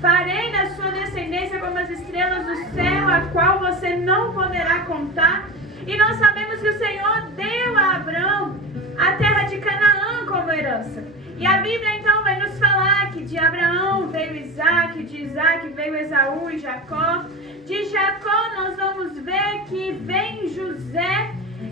Farei na sua descendência como as estrelas do céu, a qual você não poderá contar. E nós sabemos que o Senhor deu a Abraão a terra de Canaã como herança. E a Bíblia então vai nos falar que de Abraão veio Isaac, de Isaac veio Esaú e Jacó. De Jacó nós vamos ver que vem José.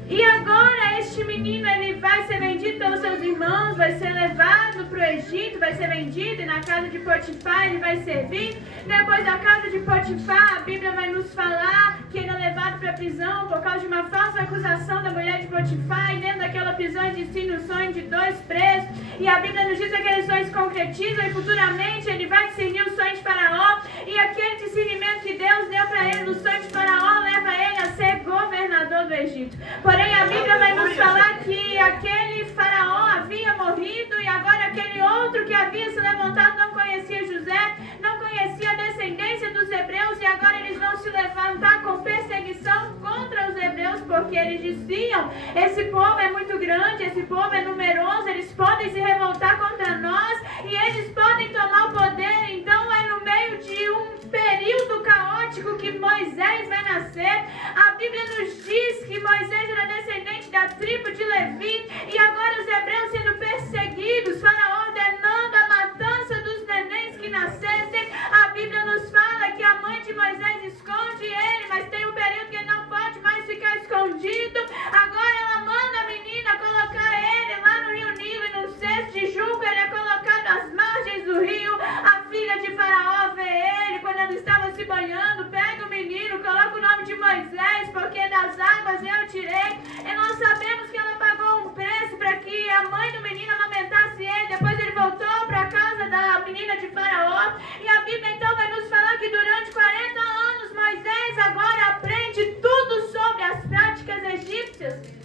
E agora este menino ele vai ser vendido pelos seus irmãos, vai ser levado para o Egito, vai ser vendido e na casa de Potifar ele vai servir. Depois da casa de Potifar, a Bíblia vai nos falar que ele é levado para a prisão por causa de uma falsa acusação da mulher de Potifar. E dentro daquela prisão ele ensina o sonho de 2 presos. E a Bíblia nos diz que aqueles sonhos se concretizam e futuramente ele vai discernir o sonho de Faraó. E aquele discernimento que Deus deu para ele no sonho de Faraó leva ele a ser governador do Egito. Porém, a Bíblia vai nos falar que aquele Faraó havia morrido e agora aquele outro que havia se levantado não conhecia José, não conhecia a descendência dos hebreus e agora eles vão se levantar com perseguição contra os hebreus porque eles diziam: esse povo é muito grande, esse povo é numeroso, eles podem se revoltar contra nós e eles podem tomar o poder. Então é no meio de um período caótico que Moisés vai nascer. A Bíblia nos diz que Moisés era descendente da tribo de Levi e agora os hebreus sendo perseguidos, Faraó ordenando a matança dos nenéns que nascessem. A Bíblia nos fala que a mãe de Moisés esconde ele, mas tem um período que ele não pode mais ficar escondido. Agora ela manda a menina colocar ele lá no rio Nilo e no 6 de julho ele é colocado às margens do rio. A filha de Faraó vê ele quando ele estava se banhando, pega o menino, coloca o nome de Moisés, porque das águas eu tirei. E nós sabemos que ela pagou um preço para que a mãe do menino amamentasse ele. Depois ele voltou para a casa da menina de Faraó. E a Bíblia então vai nos falar que durante 40 anos Moisés agora aprende tudo sobre as práticas egípcias.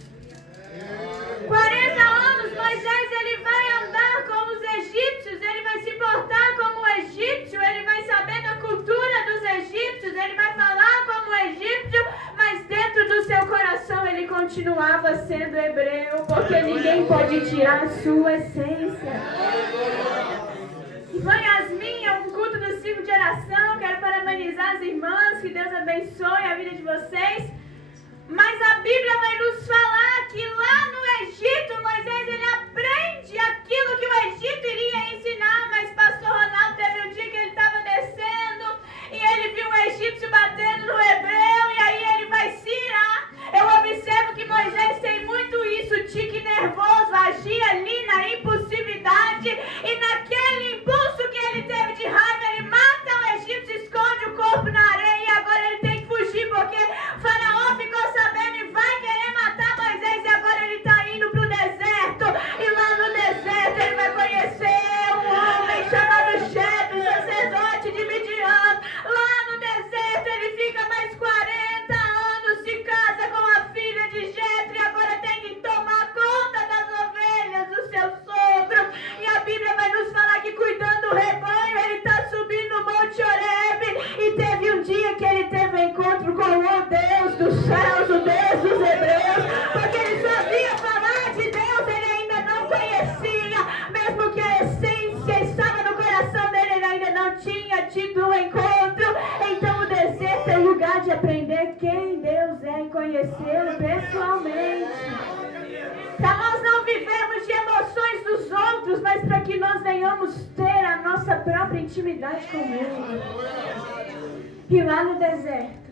40 anos Moisés ele vai andar como os egípcios, ele vai se portar como egípcio, ele vai saber da cultura dos egípcios, ele vai falar como egípcio, mas dentro do seu coração ele continuava sendo hebreu, porque ninguém pode tirar a sua essência. Irmã Yasmin, é um culto do ciclo de oração, quero parabenizar as irmãs, que Deus abençoe a vida de vocês. Mas a Bíblia vai nos falar que lá no Egito, Moisés ele aprende aquilo que o Egito iria ensinar. Mas pastor Ronaldo teve um dia que ele estava descendo e ele viu um egípcio batendo no hebreu e aí ele vai se irar. Eu observo que Moisés tem muito isso, tique nervoso, agir ali na impulsividade e naquele impulso que ele teve de raiva, ele mata o egípcio, esconde o corpo na areia e agora ele tem que fugir porque Faraó ficou sabendo e vai querer matar Moisés e agora ele está indo para o deserto e lá no deserto ele vai conhecer um homem chamado Jetro, sacerdote de Midian. Lá no deserto ele fica mais 40 anos, se casa com a filha de Jetro e agora tem que tomar conta das ovelhas do seu sogro. E a Bíblia vai nos falar que cuidando do rebanho ele está subindo o Monte Horebe e teve um dia que ele teve um encontro com o Deus dos céus, o Deus dos hebreus, porque ele sabia falar de Deus, ele ainda não conhecia, mesmo que a essência estava no coração dele, ele ainda não tinha tido um encontro. Então o deserto é lugar de aprender quem Deus é e conhecê-lo pessoalmente. Para nós não vivermos de emoções dos outros, mas para que nós venhamos ter a nossa própria intimidade com Ele. E lá no deserto,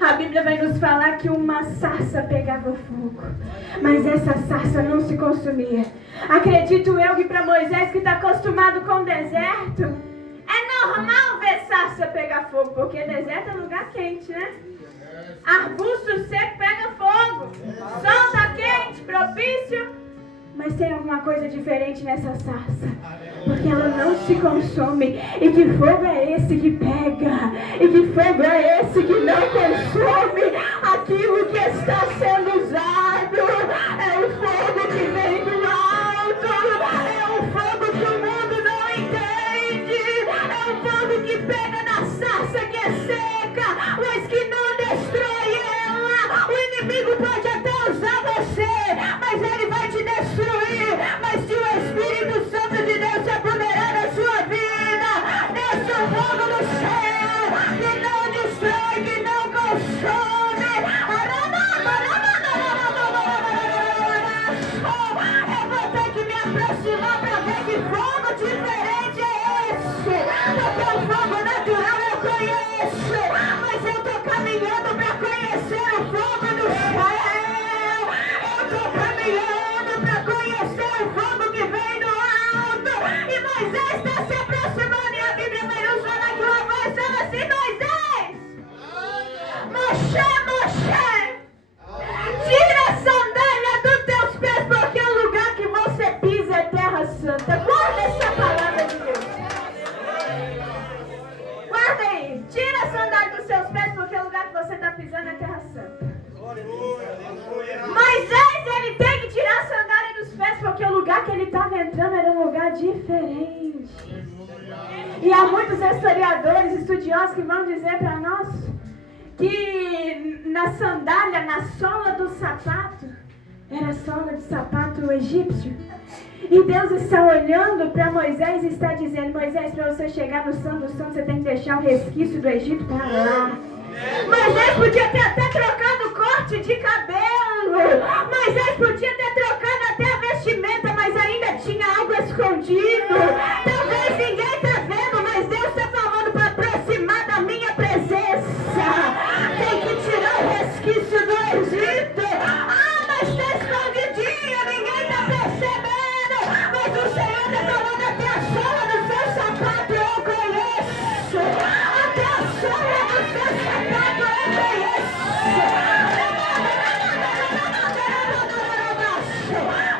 a Bíblia vai nos falar que uma sarça pegava fogo, mas essa sarça não se consumia. Acredito eu que para Moisés, que está acostumado com o deserto, é normal ver sarça pegar fogo, porque deserto é lugar quente, né? Arbusto seco pega fogo, sol tá quente, propício. Mas tem alguma coisa diferente nessa sarça, porque ela não se consome. E que fogo é esse que pega? E que fogo é esse que não consome aquilo que está sendo usado? É o fogo que vem do alto, é o fogo que o mundo não entende, é o fogo que pega na sarça que é seca, mas que não destrói ela. O inimigo pode até usar você, mas ele vai te destruir. Mas se o Espírito Santo de Deus se apoderar da sua vida, nessa lugar que você está pisando é terra santa. Moisés, ele tem que tirar a sandália dos pés, porque o lugar que ele estava entrando era um lugar diferente. E há muitos historiadores, estudiosos que vão dizer para nós que na sandália, na sola do sapato, era a sola de sapato egípcio. E Deus está olhando para Moisés e está dizendo: Moisés, para você chegar no Santo dos Santos, você tem que deixar o resquício do Egito para lá. Moisés podia ter até trocado o corte de cabelo. Moisés podia ter trocado até a vestimenta, mas ainda tinha algo escondido. Talvez ninguém está vendo, mas Deus está falando para aproximar da minha presença. Tem que tirar o resquício do Egito. Ah, mas está escondidinho, ninguém está percebendo. Mas o Senhor está falando até a sola do seu sapato, eu conheço. Até a sola do seu sapato, eu conheço.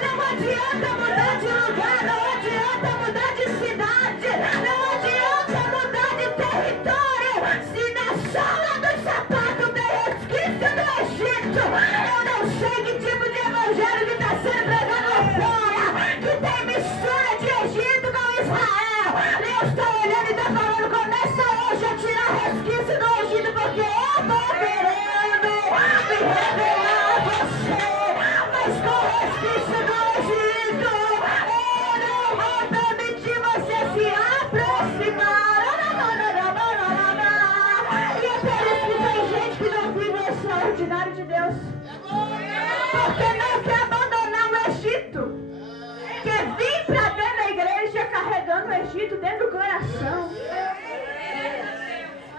Não adianta mudar de lugar, não adianta mudar de cidade, não adianta mudar de território. Se na sola do sapato tem resquício do Egito, eu não sei que tipo de evangelho que está sendo pregado lá fora, que tem mistura de Egito com Israel. Deus está olhando e está falando: começa hoje a tirar resquício do Egito, porque eu estou querendo me revelar a você. Mas com o resquício do Egito, eu não vou permitir você se aproximar. E é por isso que tem gente que não vive o extraordinário de Deus, porque não quer abandonar o Egito, quer vir para dentro da igreja carregando o Egito dentro do coração.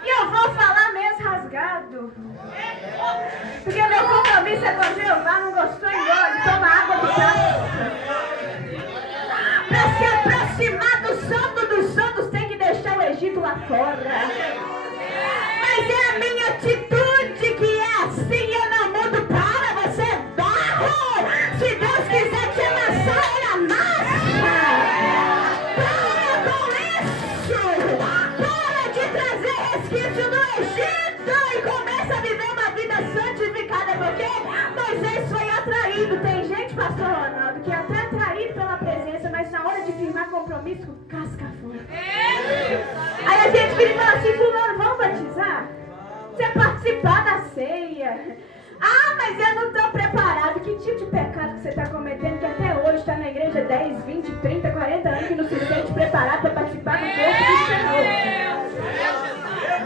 E eu vou falar mesmo rasgado, porque meu compromisso é com Jeová. Não gostou, engole, toma água do braço. Para se aproximar do Santo dos Santos, tem que deixar o Egito lá fora. Mas é a minha atitude que é assim, eu não mudo. Para, você é barro. Se Deus quiser te amassar, ele amassa. Para com isso. Para de trazer resquício do Egito e começa a viver uma vida santificada, porque Moisés foi atraído. Tem gente, pastor Ronaldo, que é até atraído pela presença, mas na hora de firmar compromisso, casca fora. Aí a gente vira e fala assim: fulano, vamos batizar? Você participar da ceia. Ah, mas eu não estou preparado. Que tipo de pecado que você está cometendo, que até hoje está na igreja 10, 20, 30, 40 anos, que não se sente preparado para participar do corpo do Senhor?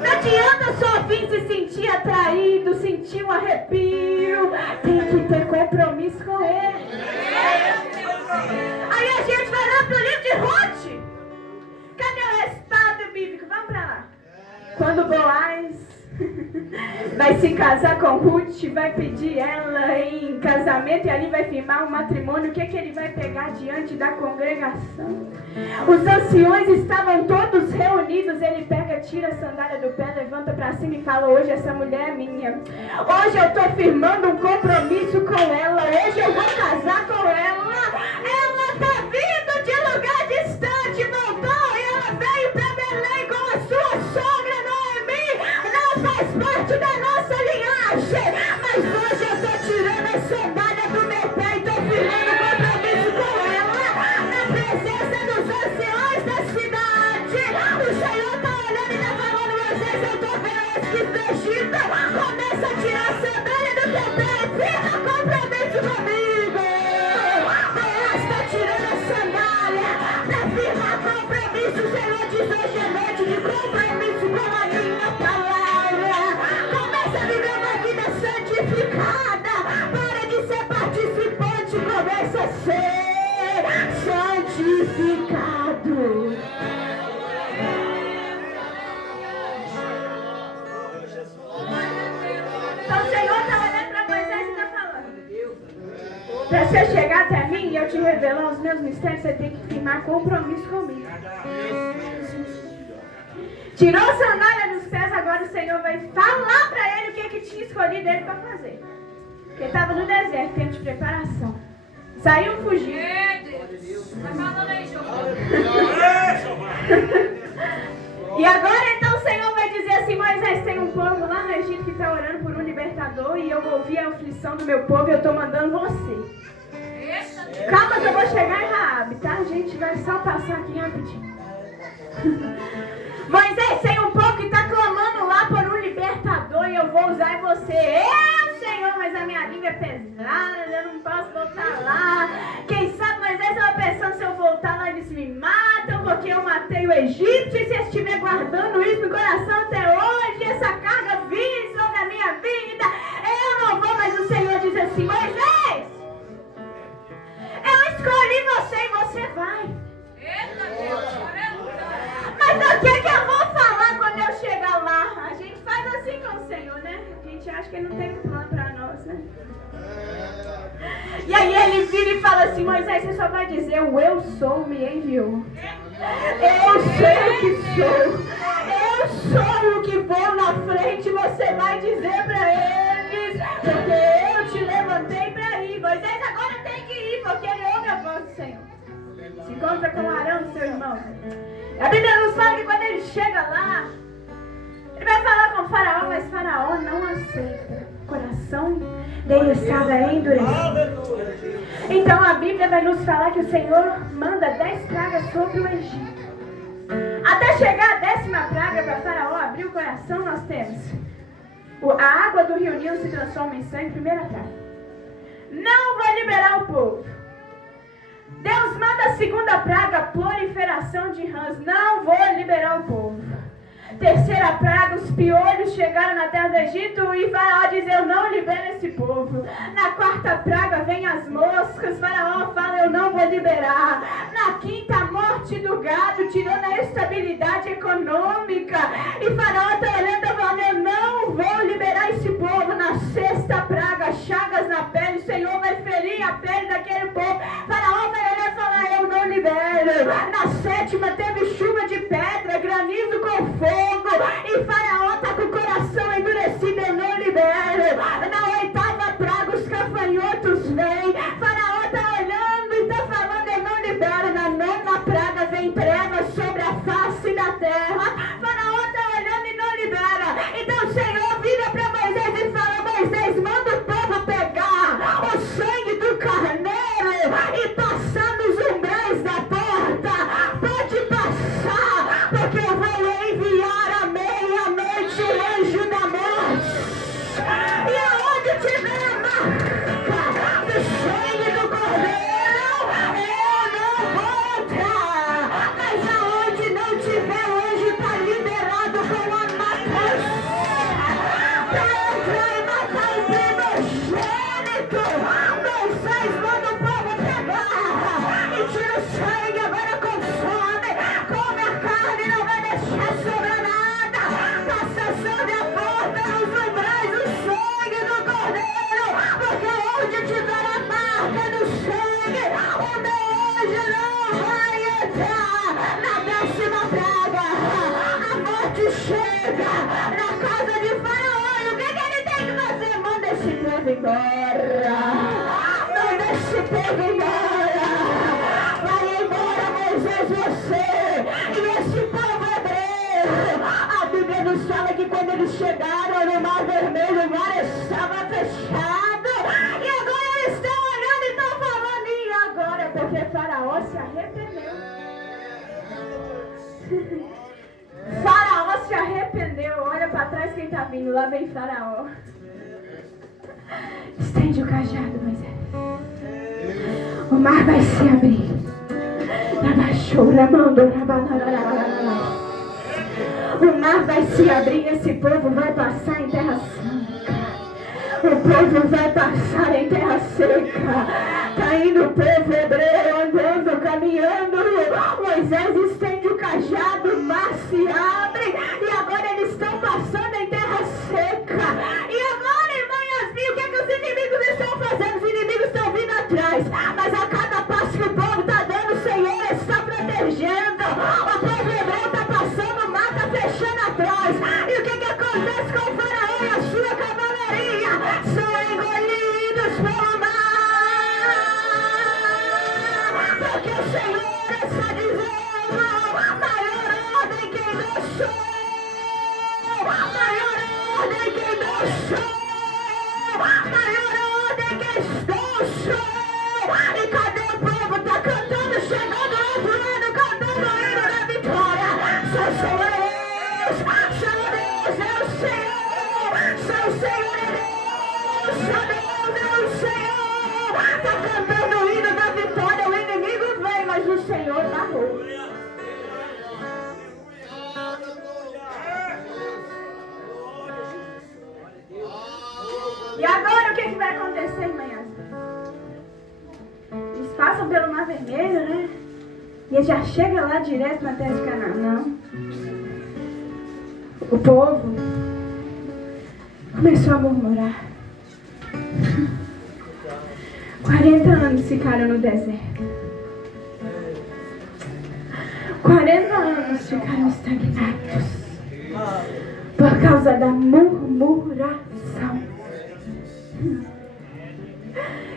Não adianta só vir se sentir atraído, sentir um arrepio. Tem que ter compromisso com Ele. Aí a gente vai lá pro livro de Ruth. Cadê o respaldo bíblico? Vamos pra lá. Quando Boaz vai se casar com Ruth, vai pedir ela em casamento e ali vai firmar um matrimônio, o que ele vai pegar diante da congregação? Os anciões estavam todos reunidos. Ele pega, tira a sandália do pé, levanta para cima e fala: hoje essa mulher é minha. Hoje eu estou firmando um compromisso com ela. Hoje eu vou casar com ela. Ela está vindo de lugar distante, voltou e ela veio para Belém com a sua sogra Noemi. Não faz parte da nossa linhagem, mas hoje eu estou tirando a sandália do meu pé e estou firmando um compromisso com ela, na presença dos anciões da cidade. O Senhor está olhando e está falando: Moisés, eu estou vendo esse do Egito, começa a tirar a sandália do teu pé e firma compromisso comigo. Ela está tirando a sandália para firmar compromisso. O Senhor diz hoje à noite de compromisso com a minha palavra. Começa a viver uma vida santificada. Para de ser participante, começa a ser santificado. Então o Senhor está olhando para Moisés e está falando: para você chegar até mim e eu te revelar os meus mistérios, você tem que firmar compromisso comigo. Tirou a sandália dos pés, agora o Senhor vai falar para ele o que tinha escolhido ele para fazer. Porque estava no deserto, tempo de preparação. Saiu fugindo. E agora então o Senhor vai dizer assim: Moisés, tem um povo lá no Egito que está e eu ouvi a aflição do meu povo e eu estou mandando você. Calma que eu vou chegar em Raabe, tá? A gente vai só passar aqui rapidinho. Moisés, tem um povo que está clamando lá por um libertador e eu vou usar você. Senhor, mas a minha língua é pesada, eu não posso voltar lá. Quem sabe Moisés estava pensando, se eu voltar lá eles me matam, porque eu matei o Egito. E se eu estiver guardando isso no coração até hoje, essa carga vem sobre a minha vida, eu não vou. Mas o Senhor diz assim: Moisés, eu escolhi você e você vai. Mas o que eu vou falar quando eu chegar lá? A gente faz assim com o Senhor, né? A gente acha que Ele não tem plano para nós, né? E aí Ele vira e fala assim: Moisés, você só vai dizer: o eu sou me enviou. Eu sei o que sou. Eu sou o que vou na frente. Você vai dizer para eles, porque eu te levantei para ir. Moisés agora tem que ir, porque ele ouve a voz do Senhor. Se encontra com Arão, seu irmão. A Bíblia nos fala que quando ele chega lá, ele vai falar com o faraó, mas o faraó não aceita. O coração dele estava endurecido. Então a Bíblia vai nos falar que o Senhor manda 10 pragas sobre o Egito. Até chegar a 10ª praga para faraó abrir o coração, nós temos a água do rio Nilo se transforma em sangue, primeira praga. Não vai liberar o povo. Deus manda a 2ª praga, proliferação de rãs. Não vou liberar o povo. 3ª praga, os piolhos chegaram na terra do Egito e Faraó diz: eu não libero esse povo. Na 4ª praga vem as moscas. Faraó fala: eu não vou liberar. Na 5ª, a morte do gado, tirando a estabilidade econômica. E Faraó está olhando e falando: eu não vou liberar esse povo. Na 6ª praga, chagas na pele. O Senhor vai ferir a pele daquele povo. Faraó vai olhar e falar: eu não libero. Na 7ª, teve chuva de pedra, granizo com fogo. E Faraó está com o coração endurecido, eu não libero. Na 8ª praga, os gafanhotos vêm. Faraó está olhando e está falando: eu não libero. Na 9ª praga, vem trevas sobre a face da terra. Faraó está olhando e não libera. Então o Senhor vira para Moisés e fala: Moisés, manda o povo pegar o sangue do carneiro e passar nos umbrais da porta. Pode passar, porque eu vou enviar à meia-noite o anjo da morte. E aonde tiver a marca do sangue do cordeiro, eu não vou entrar. Mas aonde não tiver, o anjo está liberado com a matança para entrar e matar o primogênito. Moisés manda o povo pegar e tira o sangue, agora consome. Come a carne, não vai deixar sobrar nada. Passa sobre a porta, nos umbrais, o sangue do cordeiro. Porque onde tiver a marca do sangue, o meu anjo não vai entrar. Na 10ª praga, a morte chega na casa de Faraó. E o que ele tem que fazer? Manda esse povo embora. Manda esse povo embora. Vai embora, Moisés, você e esse povo hebreu. A Bíblia nos fala que quando eles chegaram no Mar Vermelho, o mar estava fechado. E agora eles estão olhando e estão falando: e agora? Porque Faraó se arrependeu. Faraó se arrependeu. Olha para trás quem está vindo. Lá vem Faraó. Estende o cajado, Moisés. O mar vai se abrir. O mar vai se abrir e esse povo vai passar em terra seca. O povo vai passar em terra seca. Está indo o povo hebreu andando, caminhando. Moisés estende o cajado, o mar se abre e agora eles estão passando em terra seca. E agora, irmã Yasmin, o que os inimigos estão fazendo? Os inimigos estão vindo atrás, mas a cada passo que o povo está dando, o Senhor está protegendo. O povo hebreu está passando, o mar está fechando atrás. E o que acontece com o Faraó e a sua cavalaria? São engolidos pelo mar. Porque o Senhor está dizendo: maior ordem quem deixou. Maior ordem quem deixou. E agora o que vai acontecer, irmãs? Eles passam pelo Mar Vermelho, né? E ele já chega lá direto na terra de Canaã. Não. O povo começou a murmurar. 40 anos ficaram no deserto. 40 anos ficaram estagnados por causa da murmuração.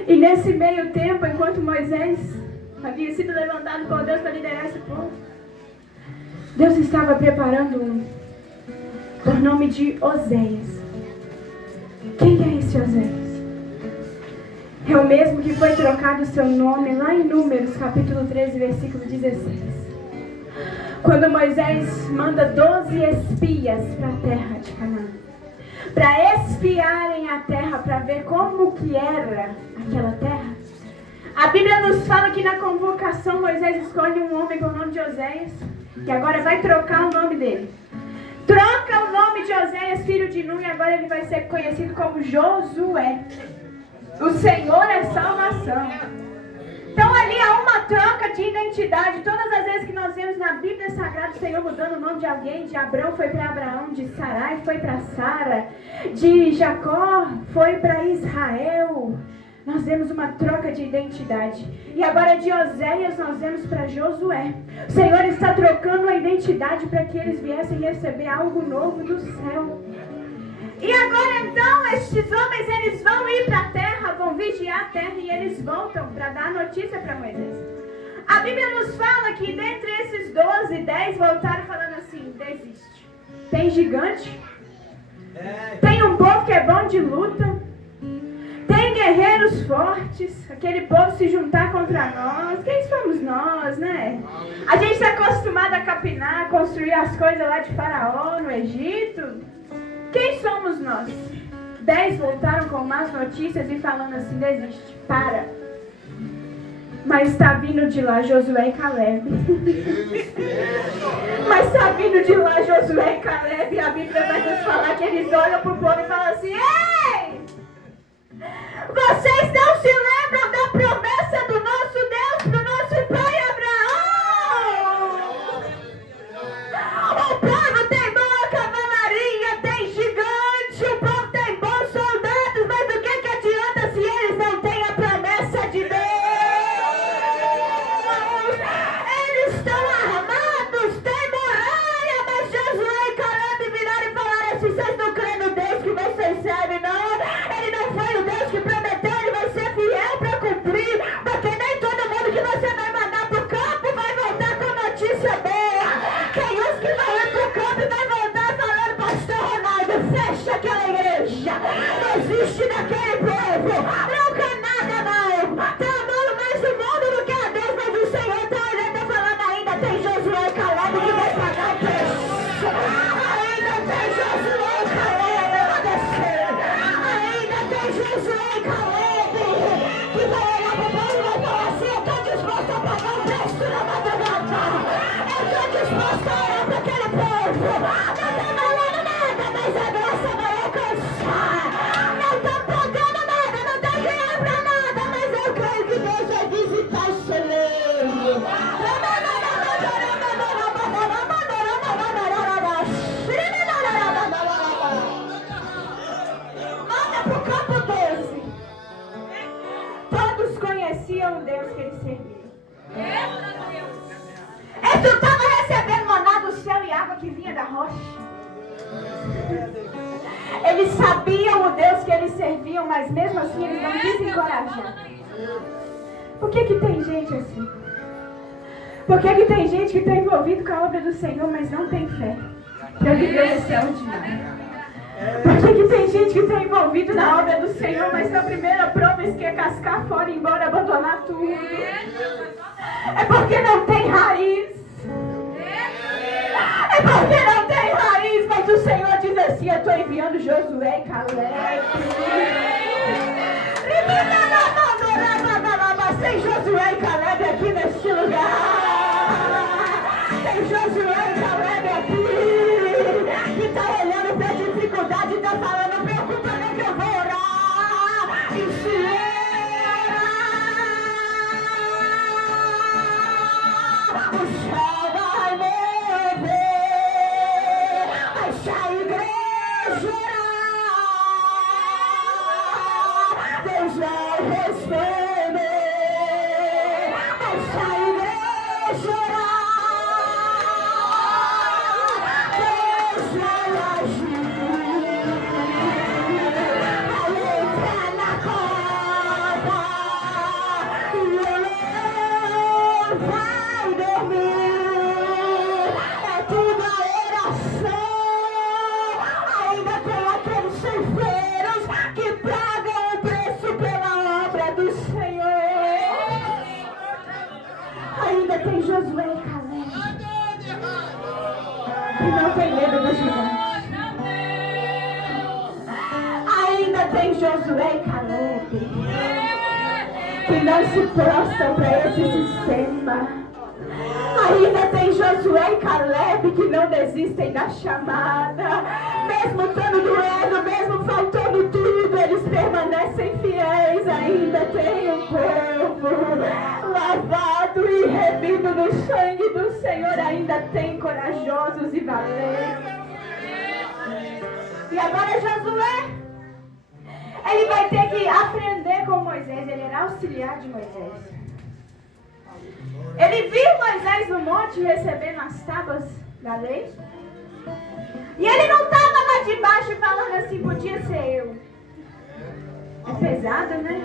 E nesse meio tempo, enquanto Moisés havia sido levantado por Deus para liderar esse povo, Deus estava preparando um por nome de Oséias. Quem é esse Oséias? É o mesmo que foi trocado o seu nome lá em Números, capítulo 13, versículo 16. Quando Moisés manda 12 espias para a terra de Canaã, para espiarem a terra, para ver como que era aquela terra. A Bíblia nos fala que na convocação Moisés escolhe um homem com o nome de Oséias, que agora vai trocar o nome dele. Troca o nome de Oséias, filho de Nun, e agora ele vai ser conhecido como Josué. O Senhor é salvação. Então ali há uma troca de identidade. Todas as vezes que nós vemos na Bíblia Sagrada o Senhor mudando o nome de alguém, de Abrão foi para Abraão, de Sarai foi para Sara, de Jacó foi para Israel. Nós vemos uma troca de identidade. E agora de Oséias nós vemos para Josué. O Senhor está trocando a identidade para que eles viessem receber algo novo do céu. E agora então, estes homens, eles vão ir para a terra, vão vigiar a terra e eles voltam para dar notícia para Moisés. A Bíblia nos fala que dentre esses 12, 10 voltaram falando assim, desiste. Tem gigante, tem um povo que é bom de luta, tem guerreiros fortes, aquele povo se juntar contra nós. Quem somos nós, né? A gente está acostumado a capinar, construir as coisas lá de Faraó, no Egito. Quem somos nós? 10 voltaram com más notícias e falando assim, desiste, para. Mas está vindo de lá Josué e Caleb. Mas está vindo de lá Josué e Caleb. E a Bíblia vai nos falar que eles olham para o povo e falam assim, ei! Vocês não se lembram da promessa do nosso Deus para o nosso pai Abraão? O povo tem boa cavalaria, tem gigante, o povo tem bons soldados, mas o que adianta se eles não têm a promessa de Deus? Eles estão armados, tem muralha, mas Josué e Caleb viraram e falaram assim, vocês não creem no Deus que vocês servem, não? Ele não foi o Deus que prometeu, ele vai ser fiel para cumprir, porque nem todo mundo que você vai mandar para o campo vai voltar com notícia boa. Tem uns que vão ir para o campo e vai voltar falando, pastor Ronaldo, fecha aquela igreja, desiste daquele povo, não quer nada não, tá amando mais o mundo do que a Deus, mas o Senhor está olhando e falando, ainda tem Josué e Caleb que vai pagar o preço, ainda tem Josué e Caleb, eu vou descer, ainda tem Josué e Caleb que vai olhar para o povo e vai falar assim, eu estou disposto a pagar o preço na madrugada, eu estou disposto a orar para aquele povo, não está valendo nada, mas a graça vai alcançar, não está pagando nada, não está ganhando para nada, mas eu creio que Deus vai visitar o celeiro. Manda para o campo 12. Todos conheciam o Deus que eles serviam. Eles não estavam recebendo maná do céu e água que vinha da rocha. Eles sabiam o Deus que eles serviam, mas mesmo assim eles não desencorajaram. Por que tem gente assim? Por que tem gente que está envolvido com a obra do Senhor, mas não tem fé para viver esse ordinário? Por que tem gente que está envolvido na obra do Senhor, mas na primeira prova eles querem cascar fora e ir embora, abandonar tudo? É porque não tem raiz. É porque não tem raiz, mas o Senhor diz assim, eu estou enviando Josué e Caleb. Tem Josué e Caleb aqui neste lugar. Tem Josué e Caleb aqui que está olhando para a dificuldade e está falando, não preocupa não que eu vou orar. tem Josué e Caleb que não se prostram para esse sistema. Ainda tem Josué e Caleb que não desistem da chamada. Mesmo estando doendo, mesmo faltando tudo, eles permanecem fiéis. Ainda tem um povo lavado e remido no sangue do Senhor. Ainda tem corajosos e valentes. E agora Josué, ele vai ter que aprender com Moisés. Ele era auxiliar de Moisés. Ele viu Moisés no monte recebendo as tábuas da lei. E ele não estava lá de baixo falando assim, podia ser eu. É pesado, né?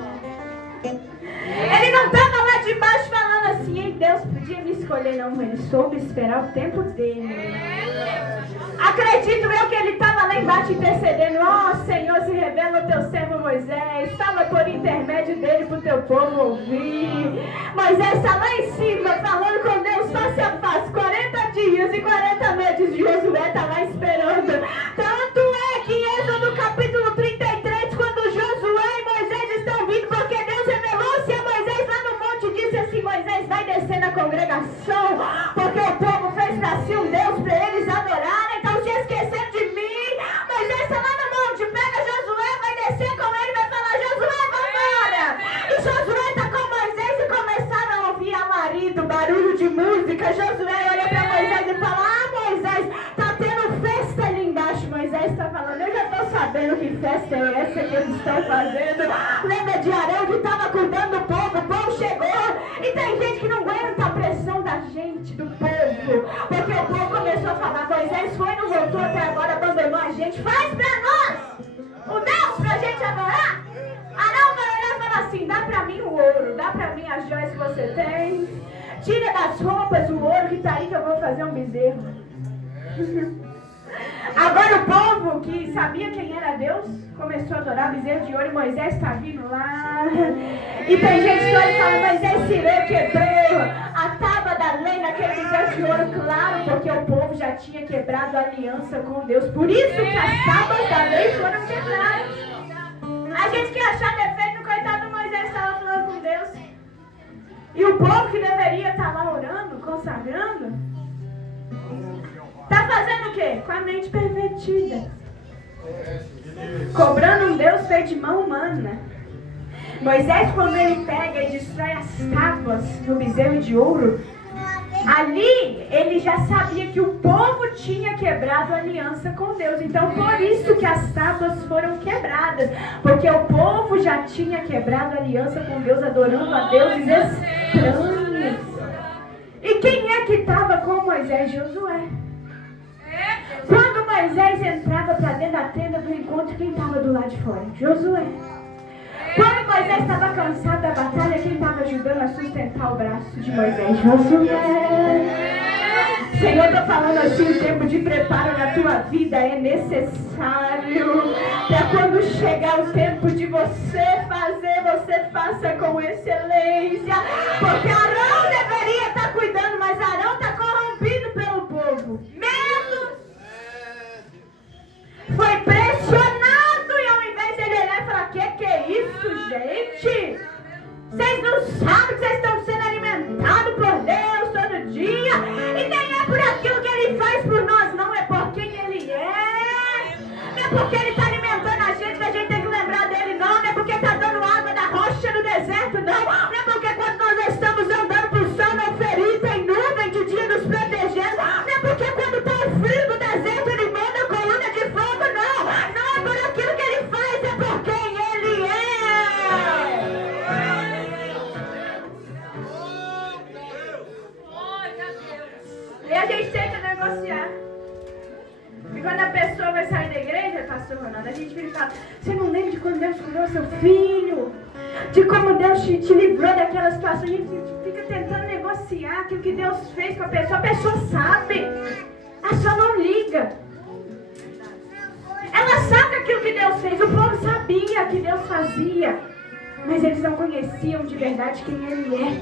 Ele não estava lá de baixo falando assim, ei, Deus podia me escolher. Não, ele soube esperar o tempo dele. Acredito eu que ele estava lá embaixo intercedendo. Ó, Senhor, se revela o teu servo Moisés. Fala por intermédio dele para o teu povo ouvir. Moisés está lá em cima falando com Deus face a face. 40 dias e 40 noites. Josué está lá esperando. Tanto é que em Êxodo capítulo 33, quando Josué e Moisés estão vindo, porque Deus revelou-se a Moisés lá no monte e disse assim, Moisés, vai descer na congregação, porque o povo fez para si um Deus para eles adorarem. Então se esqueceram de mim. Moisés está lá no monte, pega Josué, vai descer com ele, vai falar, Josué, vambora. E Josué está com Moisés e começaram a ouvir alarido, barulho de música. Josué olha para Moisés e fala, Moisés, está tendo festa ali embaixo. Moisés está falando, eu já estou sabendo que festa é essa que eles estão fazendo. Lembra de Arão que estava cuidando do povo, o povo chegou. E tem gente que não aguenta a pressão da gente, do povo, porque o povo começou a falar, Moisés foi, não voltou até agora, abandonou a gente, faz para nós o Deus para a gente adorar. Arão vai olhar e falar assim, dá para mim o ouro, dá para mim as joias que você tem, tira das roupas o ouro que está aí que eu vou fazer um bezerro. Agora o povo que sabia quem era Deus começou a adorar bezerro de ouro e Moisés está vindo lá. E tem gente que olha e fala, Moisés tirou, quebrou a tábua da lei naquele bezerro de ouro, claro, porque o povo já tinha quebrado a aliança com Deus. Por isso que as tábuas da lei foram quebradas. A gente que achar defeito no coitado do Moisés estava falando com Deus. E o povo que deveria estar lá orando, consagrando, está fazendo o quê? Com a mente pervertida. Cobrando um Deus feito de mão humana. Moisés, quando ele pega e destrói as tábuas do bezerro de ouro, ali ele já sabia que o povo tinha quebrado a aliança com Deus. Então por isso que as tábuas foram quebradas, porque o povo já tinha quebrado a aliança com Deus, adorando a deuses estranhos. E quem é que estava com Moisés? Josué. Quando Moisés entrava para dentro da tenda do encontro, quem estava do lado de fora? Josué. Quando Moisés estava cansado da batalha, quem estava ajudando a sustentar o braço de Moisés? Josué. Senhor, estou falando assim, o tempo de preparo na tua vida é necessário. Para quando chegar o tempo de você fazer, você faça com excelência. Porque Arão deveria estar cuidando, mas Arão está corrompido pelo povo. Medo. Foi pressionado e ao invés de ele olhar e falar, que é isso, gente? Vocês não sabem que vocês estão sendo alimentados por Deus todo dia. E nem é por aquilo que Ele faz por nós, não. É por quem Ele é. Não é porque Ele está alimentando a gente que a gente tem que lembrar dele, não. Não é porque está dando água da rocha no deserto, não. Não é porque quando nós estamos andando por sol não ferido, tem nuvem de dia nos protegendo. Não é porque quando está o frio do deserto Ele manda coluna de fogo, não. Não é por aquilo que Ele faz, é por quem Ele é. E a gente tenta negociar. E quando a pessoa vai sair da igreja, pastor Ronaldo, a gente vira e fala, você não lembra de quando Deus curou seu filho? De como Deus te livrou daquela situação? A gente fica tentando negociar aquilo que Deus fez com a pessoa sabe. Ela só não liga. Ela sabe aquilo que Deus fez. O povo sabia que Deus fazia. Mas eles não conheciam de verdade quem Ele é.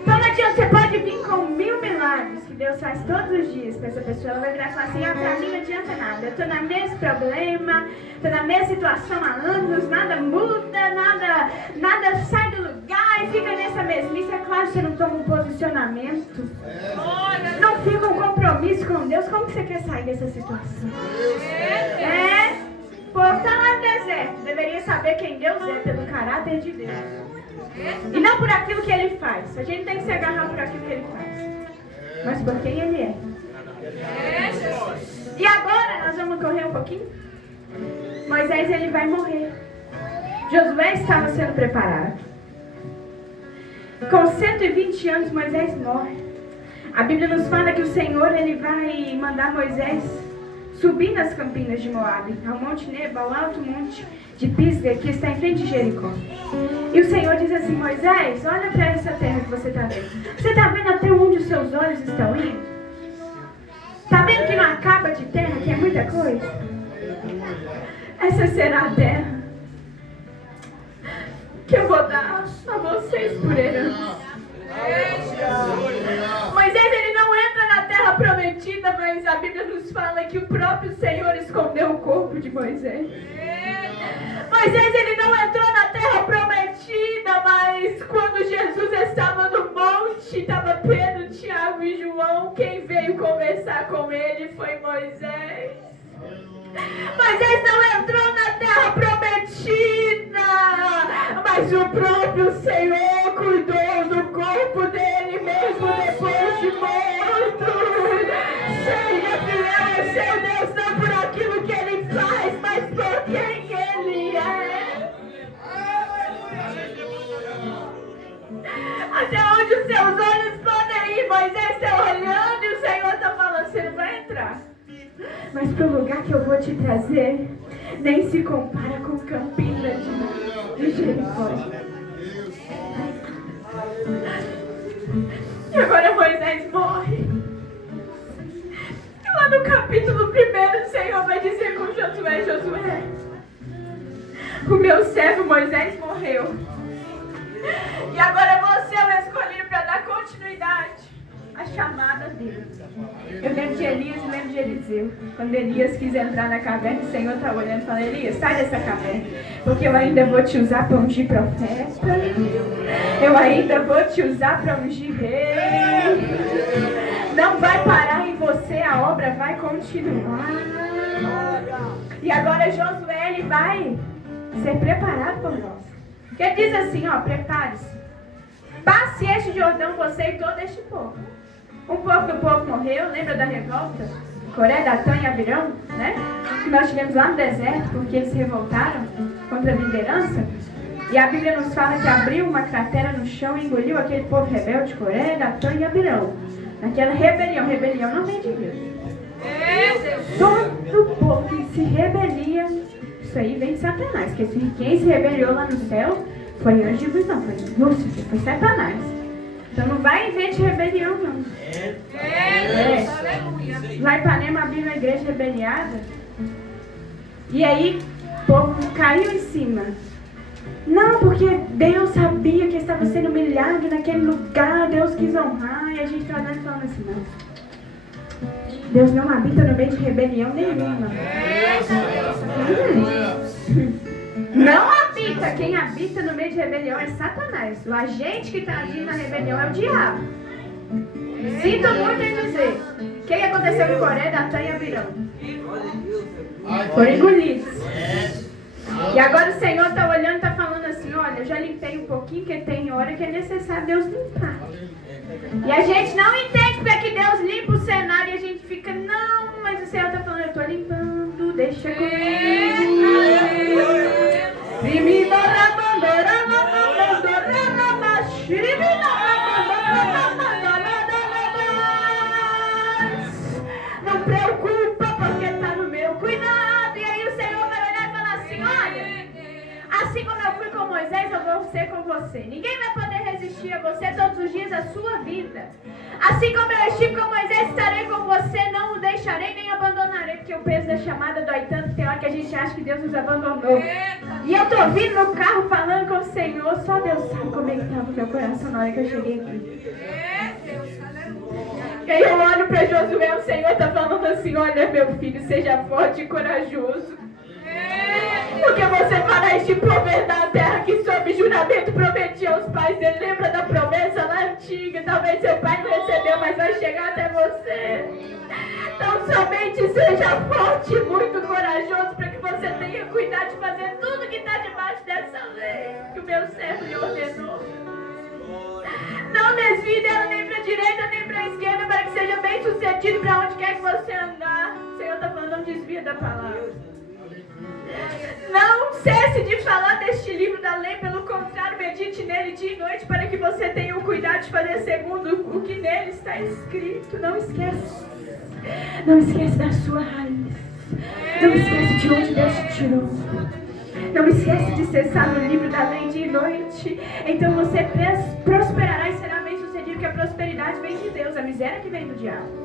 Então não adianta, você pode vir com 1000 milagres que Deus faz todos os dias para essa pessoa. Ela vai virar e falar assim, pra mim não adianta nada. Eu estou no mesmo problema, estou na mesma situação há anos, nada muda, nada sai do lugar e fica nessa mesmice. É claro que você não toma um posicionamento, não fica um compromisso com Deus. Como que você quer sair dessa situação? O povo está lá no deserto, deveria saber quem Deus é pelo caráter de Deus. E não por aquilo que Ele faz. A gente tem que se agarrar por aquilo que Ele faz, mas por quem Ele é. E agora nós vamos correr um pouquinho. Moisés, ele vai morrer. Josué estava sendo preparado. Com 120 anos Moisés morre. A Bíblia nos fala que o Senhor, ele vai mandar Moisés subir nas campinas de Moabe, ao Monte Nebo, ao alto monte de Pisga, que está em frente de Jericó. E o Senhor diz assim, Moisés, olha para essa terra que você está vendo. Você está vendo até onde os seus olhos estão indo? Está vendo que não acaba de terra, que é muita coisa? Essa será a terra que eu vou dar a vocês por herança. Moisés, ele não entra na terra prometida, mas a Bíblia nos fala que o próprio Senhor escondeu o corpo de Moisés. Moisés, ele não entrou na terra prometida, mas quando Jesus estava no monte, estava Pedro, Tiago e João, quem veio conversar com ele foi Moisés. Moisés não entrou na terra prometida, mas o próprio Senhor cuidou do corpo dele mesmo depois de morto. Seja fiel ao seu Deus, não por aquilo que ele faz, mas por quem ele é. Até onde os seus olhos podem ir, Moisés está olhando e o Senhor está falando, você não vai entrar. Mas para o lugar que eu vou te trazer, nem se compara com Campina de Jericó. E agora Moisés morre. E lá no capítulo 1, o Senhor vai dizer com Josué, Josué, o meu servo Moisés morreu. E agora você é o escolhido para dar continuidade à chamada dele. Eu lembro de Elias e lembro de Eliseu. Quando Elias quis entrar na caverna, o Senhor estava olhando e falou, Elias, sai dessa caverna, porque eu ainda vou te usar para ungir profeta. Eu ainda vou te usar para ungir rei. Não vai parar em você, a obra vai continuar. E agora Josué, ele vai ser preparado por nós. Porque diz assim, prepare-se. Passe este Jordão, você e todo este povo. Um pouco do povo morreu, lembra da revolta? Coré, Datã e Abirão, né? Que nós tivemos lá no deserto, porque eles se revoltaram contra a liderança. E a Bíblia nos fala que abriu uma cratera no chão e engoliu aquele povo rebelde, Coré, Datã e Abirão. Naquela rebelião não vem de Deus. Todo povo que se rebelia, isso aí vem de Satanás. Porque quem se rebeliou lá no céu foi anjo de luz, não, foi Lúcifer, foi Satanás. Então não vai em vez de rebelião, não. Lá em Ipanema abriu uma igreja rebeliada. E aí o povo caiu em cima. Não, porque Deus sabia que estava sendo humilhado naquele lugar. Deus quis honrar. E a gente está olhando e falando assim, não. Deus não habita no meio de rebelião nenhuma. Não habita. Quem habita no meio de rebelião é Satanás. O agente que está agindo na rebelião é o diabo. Sinto muito em dizer. O que aconteceu com Coré, Datã e Abirão? Foram engolidos. E agora o Senhor está olhando e está falando assim, olha, eu já limpei um pouquinho, porque tem hora que é necessário Deus limpar. E a gente não entende porque que Deus limpa o cenário e a gente fica, não, mas o Senhor está falando, eu estou limpando, deixa comigo. Não preocupa porque está no meu cuidado. E aí o Senhor vai olhar e falar assim, olha, assim como eu fui com Moisés, eu vou ser com você. Ninguém vai poder resistir a você todos os dias da sua vida. Assim como eu estive com Moisés, estarei com você, não o deixarei nem abandonarei. porque o peso da chamada dói tanto, tem hora que a gente acha que Deus nos abandonou. E eu tô vindo no carro falando com o Senhor, só Deus sabe como é que estava o meu coração na hora que eu cheguei aqui. E aí eu olho para Josué, o Senhor está falando assim, olha meu filho, seja forte e corajoso. Porque você fará este povo da terra que sob juramento prometia aos pais dele. Lembra da promessa lá antiga? Talvez seu pai não recebeu, mas vai chegar até você. Então somente seja forte e muito corajoso para que você tenha cuidado de fazer tudo que está debaixo dessa lei que o meu servo lhe ordenou. Não desvie dela nem para a direita nem para a esquerda, para que seja bem sucedido para onde quer que você andar. O Senhor está falando, não desvia da palavra. Não cesse de falar deste livro da lei, pelo contrário, medite nele dia e noite, para que você tenha o cuidado de fazer segundo o que nele está escrito. Não esquece. Não esquece da sua raiz. Não esquece de onde Deus te tirou. Não esquece de cessar no livro da lei dia e noite. Então você prosperará e será bem sucedido, porque a prosperidade vem de Deus, a miséria que vem do diabo.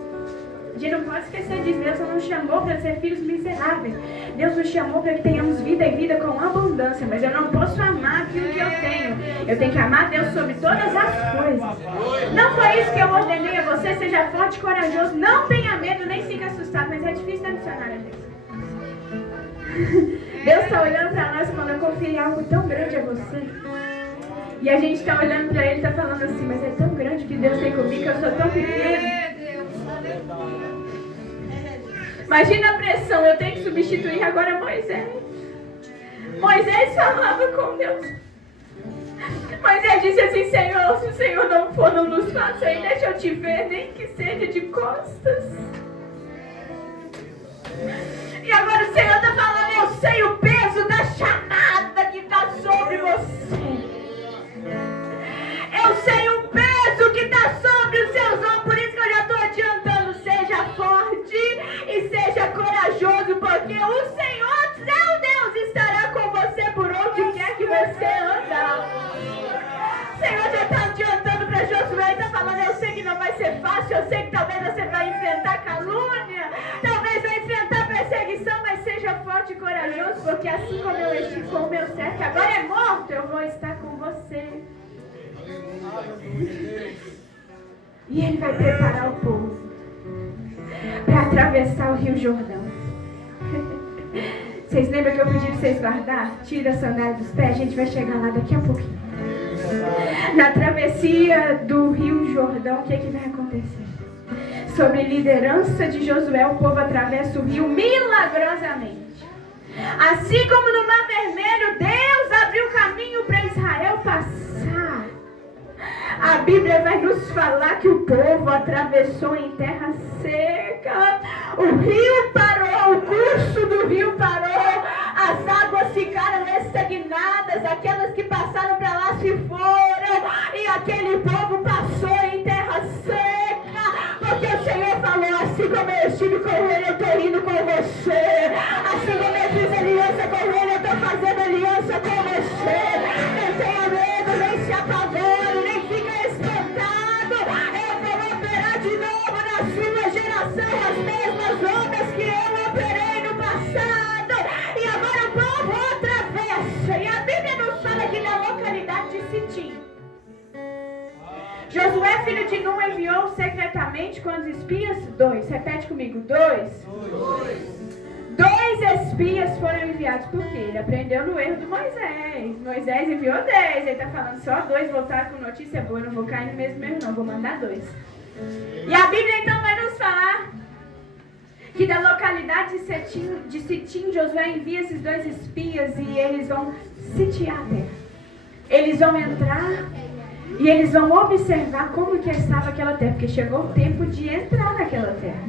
A gente não pode esquecer disso. Deus não nos chamou para ser filhos miseráveis. Deus nos chamou para que tenhamos vida e vida com abundância. Mas eu não posso amar aquilo que eu tenho. Eu tenho que amar Deus sobre todas as coisas. Não foi isso que eu ordenei a você. Seja forte e corajoso. Não tenha medo, nem fique assustado. Mas é difícil adicionar a gente. Deus está olhando para nós e falando, eu confiei algo tão grande a você. E a gente está olhando para Ele e está falando assim, mas é tão grande que Deus tem comigo, que eu sou tão pequeno. Imagina a pressão, eu tenho que substituir agora Moisés. Moisés falava com Deus. Moisés disse assim, Senhor, se o Senhor não for, não nos faça aí, deixa eu te ver, nem que seja de costas. E agora o Senhor está falando, eu sei o peso da chamada que está sobre você. Eu sei o peso que está sobre os seus ombros, por isso que eu já estou adiantando. Seja forte e seja corajoso, porque o Senhor, seu Deus, estará com você por onde quer que você anda. O Senhor já está adiantando para Josué e está falando, eu sei que não vai ser fácil, eu sei que talvez você vai enfrentar calúnia, talvez vai enfrentar perseguição, mas seja forte e corajoso, porque assim como eu estive com o meu servo, que agora é morto, eu vou estar com você. E Ele vai preparar o povo para atravessar o Rio Jordão. Vocês lembram que eu pedi para vocês guardar? Tira a sandália dos pés, a gente vai chegar lá daqui a pouquinho. Na travessia do Rio Jordão, o que vai acontecer? Sob liderança de Josué, o povo atravessa o rio milagrosamente. Assim como no Mar Vermelho, Deus abriu caminho para Israel passar. A Bíblia vai nos falar que o povo atravessou em terra seca. O rio parou, o curso do rio parou. As águas ficaram estagnadas. Aquelas que passaram para lá se foram. E aquele povo passou em terra seca. Porque o Senhor falou, assim como eu estive com ele, eu estou indo com você. Assim como eu fiz aliança com ele, eu estou fazendo aliança com você. Não tenha medo, nem se apavore, nem fica espantado. Eu vou operar de novo na sua geração as mesmas obras que eu operei no passado. E agora o povo atravessa. E a Bíblia nos fala aqui na localidade de Sitim. Josué, filho de Nun, enviou secretamente quantos espias? 2. Repete comigo. 2. 2 espias foram enviados. Por quê? Ele aprendeu no erro de Moisés. Moisés enviou 10. Ele está falando só 2 voltaram com notícia boa. Eu não vou cair no mesmo erro não, vou mandar 2. E a Bíblia então vai nos falar que da localidade de Sitim, Josué envia esses 2 espias e eles vão sitiar a terra. Eles vão entrar e eles vão observar como que estava aquela terra, porque chegou o tempo de entrar naquela terra.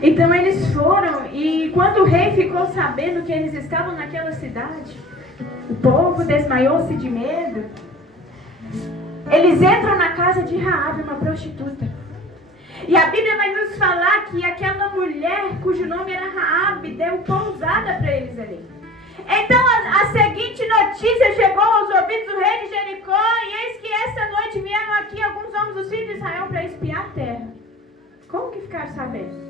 Então eles foram, e quando o rei ficou sabendo que eles estavam naquela cidade, o povo desmaiou-se de medo. Eles entram na casa de Raabe, uma prostituta. E a Bíblia vai nos falar que aquela mulher, cujo nome era Raabe, deu pousada para eles ali. Então a seguinte notícia chegou aos ouvidos do rei de Jericó, e eis que esta noite vieram aqui alguns homens dos filhos de Israel para espiar a terra. Como que ficaram sabendo?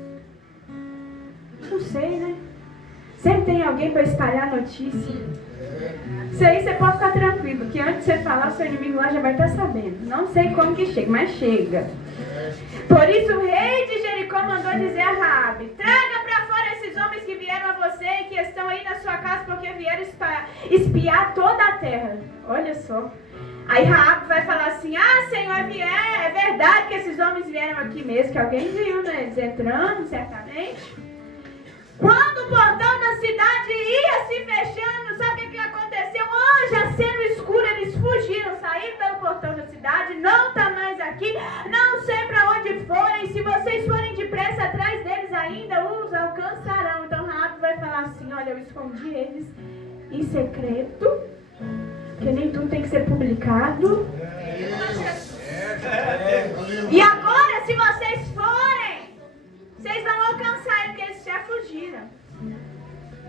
Não sei, né? Sempre tem alguém para espalhar notícia. Isso aí você pode ficar tranquilo, que antes de você falar, o seu inimigo lá já vai estar sabendo. Não sei como que chega, mas chega. Por isso o rei de Jericó mandou dizer a Raabe: traga para fora esses homens que vieram a você e que estão aí na sua casa, porque vieram espiar toda a terra. Olha só. Aí Raabe vai falar assim: ah, Senhor, é verdade que esses homens vieram aqui mesmo, que alguém viu, né? Eles entrando, certamente. Quando o portão da cidade ia se fechando, sabe o que aconteceu? Já sendo escuro, eles fugiram, saíram pelo portão da cidade, não está mais aqui, não sei para onde forem. Se vocês forem depressa atrás deles ainda, os alcançarão. Então Raabe vai falar assim: olha, eu escondi eles em secreto, porque nem tudo tem que ser publicado. E agora, se vocês forem, vocês vão alcançar ele, porque eles já fugiram.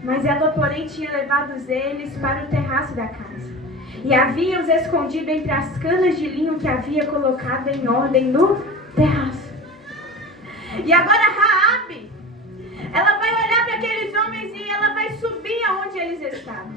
Mas ela, porém, tinha levado eles para o terraço da casa. E havia-os escondido entre as canas de linho que havia colocado em ordem no terraço. E agora Raabe, ela vai olhar para aqueles homens e ela vai subir aonde eles estavam.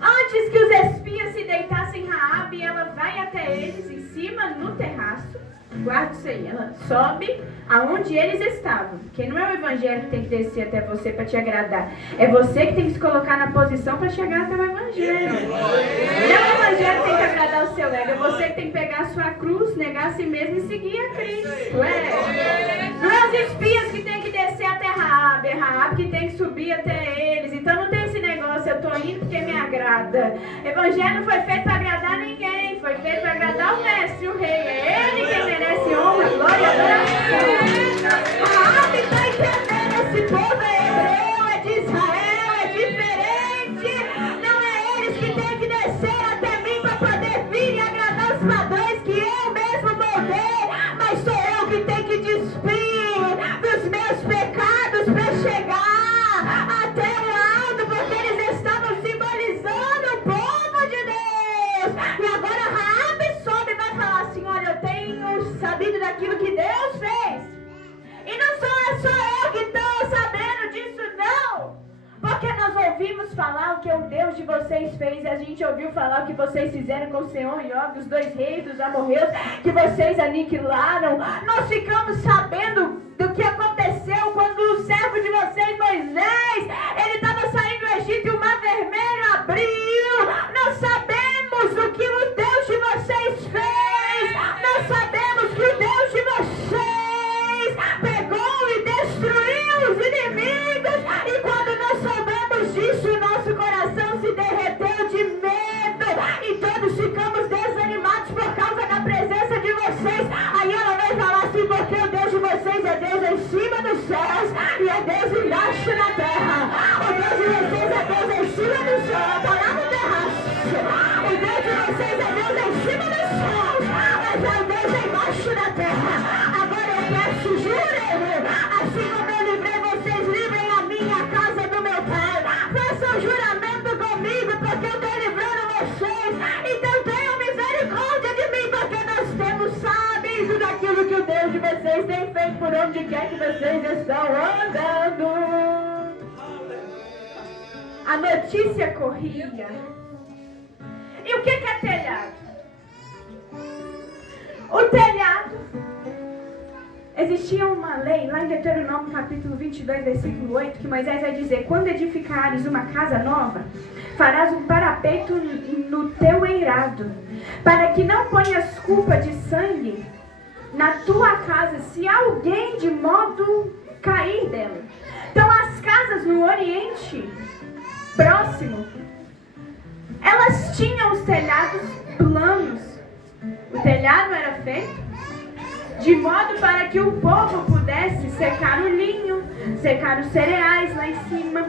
Antes que os espias se deitassem, Raabe, ela vai até eles em cima no terraço. Guarda isso aí, ela sobe aonde eles estavam. Porque não é o evangelho que tem que descer até você para te agradar. É você que tem que se colocar na posição para chegar até o evangelho. Não é o evangelho que tem que agradar o seu ego. É você que tem que pegar a sua cruz, negar a si mesmo e seguir a Cristo. Não é os espias que tem que descer até Raabe. É Raabe que tem que subir até eles. Então não tem esse negócio: eu estou indo porque me agrada. Evangelho não foi feito para agradar ninguém. Foi feito para agradar o mestre, o rei. É ele quem merece honra, glória e adoração. Raabe está entendendo, esse povo é hebreu, é de Israel, é diferente. Não é eles que têm que descer até mim para poder vir e agradar os padrões que eu mesmo moldei, mas sou eu que tenho que despir dos meus pecados para chegar até o alto, porque eles estavam simbolizando o povo de Deus. E agora Raabe sobe e vai falar assim: olha, eu tenho sabido daquilo que Deus fez. E não sou eu que estou sabendo disso, não. Porque nós ouvimos falar o que o Deus de vocês fez. E a gente ouviu falar o que vocês fizeram com Sihon e Og, os dois reis dos amorreus, que vocês aniquilaram. Nós ficamos sabendo do que aconteceu quando o servo de vocês, Moisés, ele estava saindo do Egito e o mar vermelho abriu. Nós sabemos o que o Deus de vocês fez. Nós sabemos que o Deus de vocês pegou e destruiu os inimigos. E quando nós soubemos disso, o nosso coração se derreteu de medo e todos ficamos desanimados por causa da presença de vocês. Aí ela vai falar assim: porque o Deus de vocês é Deus em cima dos céus e é Deus embaixo na terra. O Deus de vocês é Deus em cima dos céus, está lá no terraço. O Deus de vocês é Deus em cima dos céus, mas é o Deus embaixo da terra. Agora eu peço, jurem, assim como eu livrei vocês, livrem a minha casa do meu pai. Façam juramento comigo, porque eu estou livrando vocês. Então tenham misericórdia de mim, porque nós temos sabido daquilo que o Deus de vocês tem feito por onde quer que vocês estão andando. A notícia corria. E o que é telhado? O telhado, existia uma lei, lá em Deuteronômio capítulo 22, versículo 8, que Moisés vai dizer: quando edificares uma casa nova, farás um parapeito no teu eirado, para que não ponhas culpa de sangue na tua casa, se alguém de modo cair dela. Então as casas no Oriente Próximo, elas tinham os telhados planos. O telhado era feito de modo para que o povo pudesse secar o linho, secar os cereais lá em cima.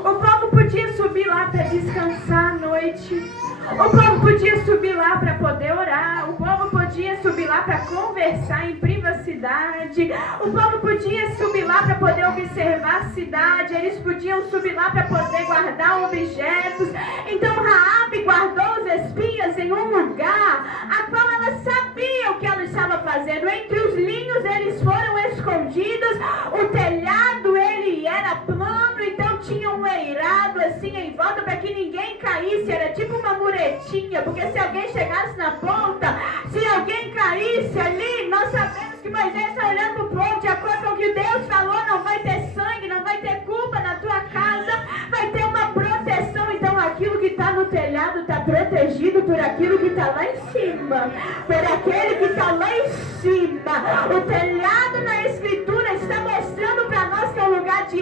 O povo podia subir lá para descansar à noite. O povo podia subir lá para poder orar. O povo podia subir lá para conversar em privacidade. O povo podia subir lá para poder observar a cidade. Eles podiam subir lá para poder guardar objetos. Então Raabe guardou os espias em um lugar a qual ela sabia o que ela estava fazendo. Entre os linhos eles foram escondidos. O telhado ele era plano, então tinha um eirado assim em volta para que ninguém caísse. Era tipo uma muretinha, porque se alguém chegasse na ponta, se alguém caísse ali, nós sabemos que Moisés está olhando para o povo, de acordo com o que Deus falou, não vai ter sangue, não vai ter culpa na tua casa, vai ter uma proteção. Então aquilo que está no telhado está protegido por aquilo que está lá em cima, por aquele que está lá em cima. O telhado na Escritura está mostrando para nós que é um lugar de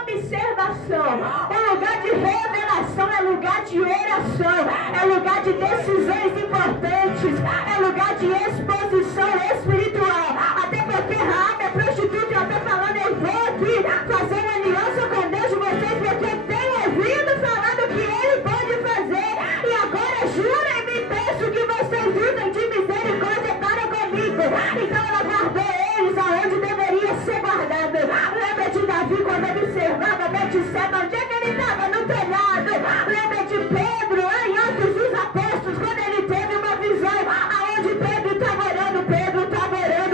observação, um lugar de revelação, é lugar de oração, é lugar de decisões importantes, é lugar de exposição espiritual. Até porque Raabe, a prostituta, ela está falando: eu vou aqui fazer uma aliança com Deus de vocês, porque eu tenho ouvido falar do que Ele pode fazer, e agora jurem e me peço que vocês usem de misericórdia para comigo. Então ela guardou eles aonde deveria ser guardado. Lembra de Davi quando observava Betseba, onde é que ele estava? No telhado. Lembra de Pedro, em Atos dos Apóstolos, quando ele teve uma visão aonde Pedro estava orando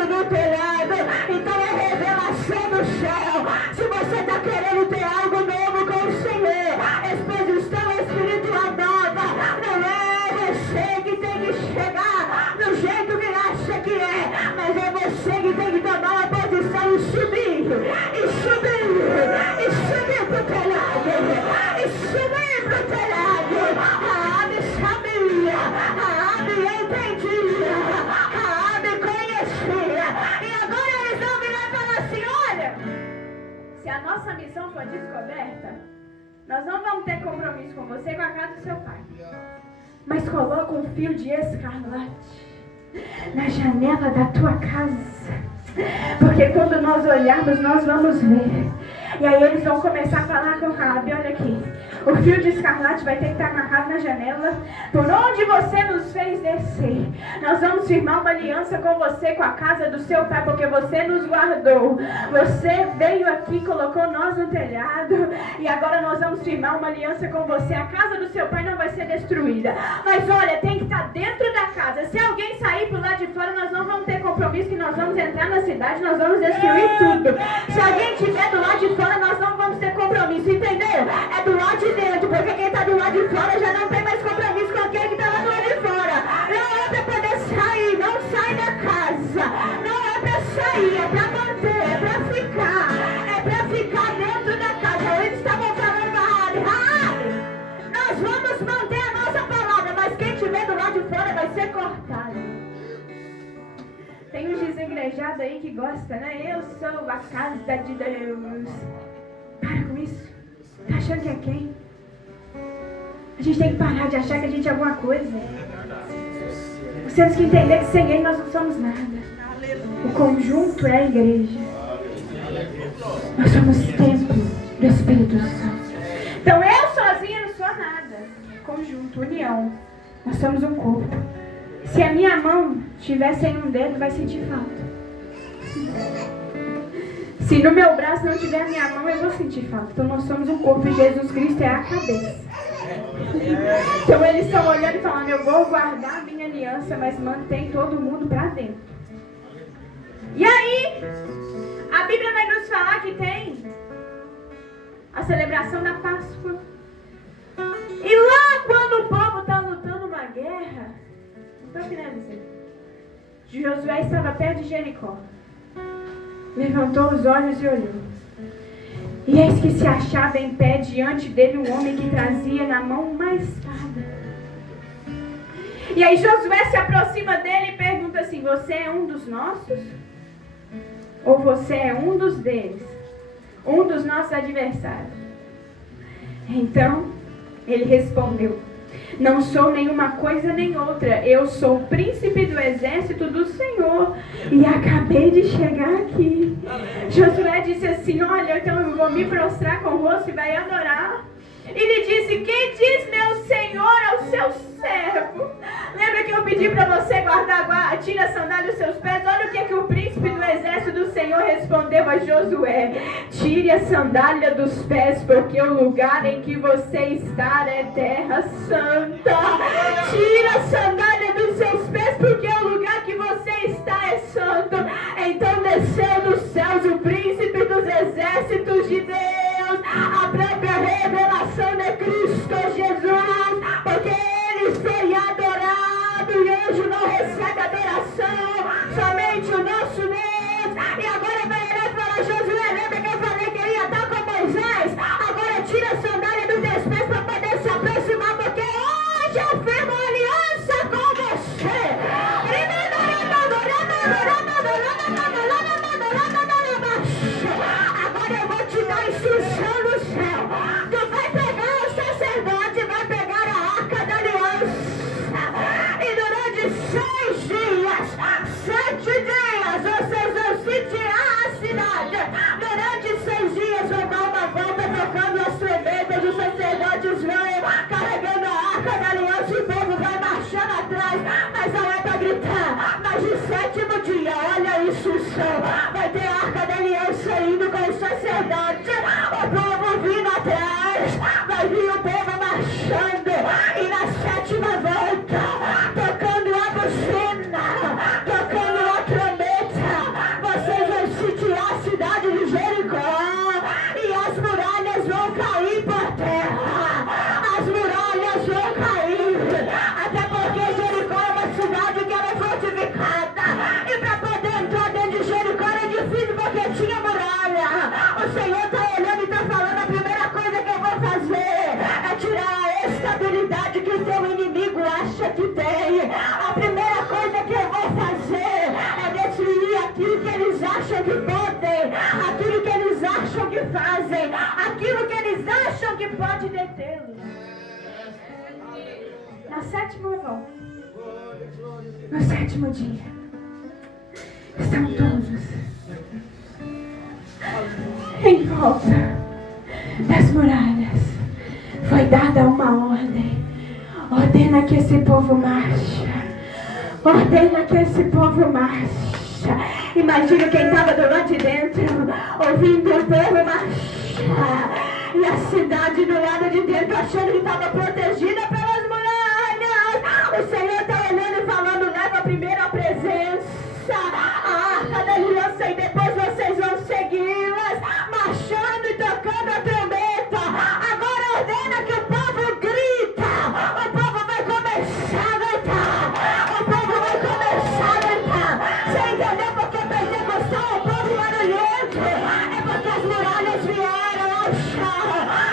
no telhado. Então é revelação do céu. Se você está querendo ter algo novo com o Senhor, exposição espiritual nova, não é você que tem que chegar no jeito que acha que é, mas é você que tem que tomar uma posição e subir pro telhado, pro telhado. Raabe sabia, Raabe entendia, Raabe conhecia, e agora eles vão virar e falar assim: olha, se a nossa missão for descoberta, nós não vamos ter compromisso com você e com a casa do seu pai, mas coloca um fio de escarlate na janela da tua casa, porque quando nós olharmos, nós vamos ver. E aí eles vão começar a falar com Raabe: olha aqui, o fio de escarlate vai ter que estar amarrado na janela por onde você nos fez descer. Nós vamos firmar uma aliança com você, com a casa do seu pai, porque você nos guardou. Você veio aqui, colocou nós no telhado, e agora nós vamos firmar uma aliança com você. A casa do seu pai não vai ser destruída, mas olha, tem que estar dentro da casa. Se alguém sair por lá de fora, nós não vamos ter compromisso que nós vamos entrar na cidade, nós vamos destruir tudo. Se alguém estiver do lado de fora, nós não vamos ter compromisso, entendeu? É do lado de dentro, porque quem está do lado de fora já não tem mais compromisso com aquele que está lá do lado de fora. Não é para poder sair, não sai da casa. Não é para sair, é para manter, é para ficar dentro da casa. Eles estavam falando para Raabe: nós vamos manter a nossa palavra, mas quem estiver do lado de fora vai ser cortado. Tem uns desigrejados aí que gostam, né? Eu sou a casa de Deus. Para com isso. Tá achando que é quem? A gente tem que parar de achar que a gente é alguma coisa. Nós temos que entender que sem Ele nós não somos nada. O conjunto é a igreja. Nós somos templo do Espírito Santo. Então eu sozinha não sou nada. Conjunto, união. Nós somos um corpo. Se a minha mão estiver sem um dedo, vai sentir falta. Se no meu braço não tiver a minha mão, eu vou sentir falta. Então nós somos um corpo e Jesus Cristo é a cabeça. Então eles estão olhando e falando: eu vou guardar a minha aliança, mas mantém todo mundo para dentro. E aí, a Bíblia vai nos falar que tem a celebração da Páscoa. E lá quando o povo está lutando uma guerra, estou finalizando, Josué estava perto de Jericó. Levantou os olhos e olhou. E eis que se achava em pé diante dele um homem que trazia na mão uma espada. E aí Josué se aproxima dele e pergunta assim: você é um dos nossos? Ou você é um dos deles? Um dos nossos adversários? Então ele respondeu: não sou nenhuma coisa nem outra. Eu sou o príncipe do exército do Senhor e acabei de chegar aqui. Josué disse assim: olha, então eu vou me prostrar com o rosto e vai adorar. E lhe disse: quem diz meu Senhor ao seu servo? Lembra que eu pedi para você guardar, tira a sandália dos seus pés? Olha o que o príncipe do exército do Senhor respondeu a Josué: tire a sandália dos pés, porque o lugar em que você está é terra santa. Tira a sandália dos seus pés, porque o lugar que você está é santo. Então desceu dos céus o príncipe dos exércitos de Deus. a própria revelação de Cristo Jesus, porque Ele seja adorado e hoje não recebe adoração, somente o nosso Deus. E agora vai olhar para Josué, lembra que eu falei que ele ia estar com Moisés? Agora tira a sandália dos teus pés para poder se aproximar, porque hoje eu firmo aliança com você. Agora eu vou te dar instrução no céu. Tu vai pegar o sacerdote, vai pegar a arca da aliança. E durante 6 dias, 7 dias, vocês vão sitiar a cidade. Durante 6 dias vão dar uma volta tocando as trombetas. Os sacerdotes vão carregando a arca da aliança e o povo vai marchando atrás. Mas não é para gritar. Mas no 7º dia, olha a instrução. Vai ter a arca da aliança indo com o sacerdote. O povo vindo atrás. Vai vir o povo marchando. E na 7ª volta, tocando a buzina, tocando a trombeta, vocês vão sitiar a cidade de Jericó. E as muralhas vão cair por terra. As muralhas vão cair. Até porque Jericó é uma cidade que ela é fortificada. E para poder entrar dentro de Jericó era difícil porque tinha muralha. O Senhor está olhando e está falando: a primeira coisa que eu vou fazer é tirar a estabilidade que o teu inimigo acha que tem. A primeira coisa que eu vou fazer é destruir aquilo que eles acham que podem, aquilo que eles acham que fazem, aquilo que eles acham que pode detê-los. Na 7ª volta, no 7º dia, estão todos em volta das muralhas. Foi dada uma ordem: ordena que esse povo marche, ordena que esse povo marche. Imagina quem estava do lado de dentro ouvindo o povo marchar, e a cidade do lado de dentro achando que estava protegida pelas muralhas. O Senhor está olhando e falando: leva primeiro a presença, a arca da aliança, e depois vocês vão segui-las, marchando e tocando a trombeta. Agora ordena que o povo grita, o povo vai começar a gritar, o povo vai começar a gritar. Você entendeu porque Pentecostal é o povo barulhento? É porque as muralhas vieram ao chão.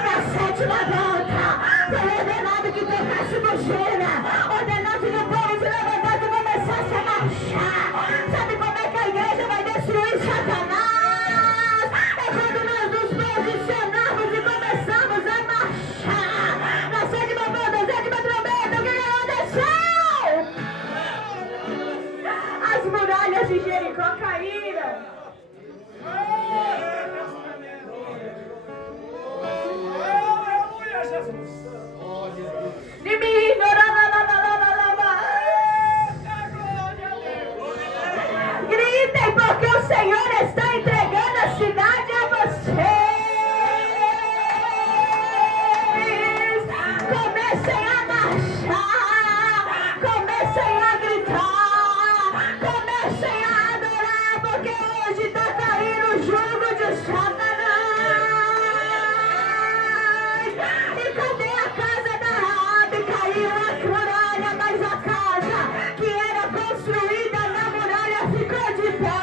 Na 7ª volta, foi ordenado que tocasse buzina, ordenado que o povo se levantasse e começasse a marchar. Sabe como é que a igreja vai destruir Satanás? É quando nós nos posicionarmos e começamos a marchar. Na 7ª volta, 7ª trombeta, o que aconteceu? As muralhas de Jericó caíram. Gritem, porque o Senhor está entregando a cidade a vocês. Comecem a marchar, comecem a gritar, comecem a adorar, porque hoje está caindo o jugo de Satanás. E cadê a casa da Raabe? Caiu a muralha, mas a casa que era construída na muralha ficou de pé.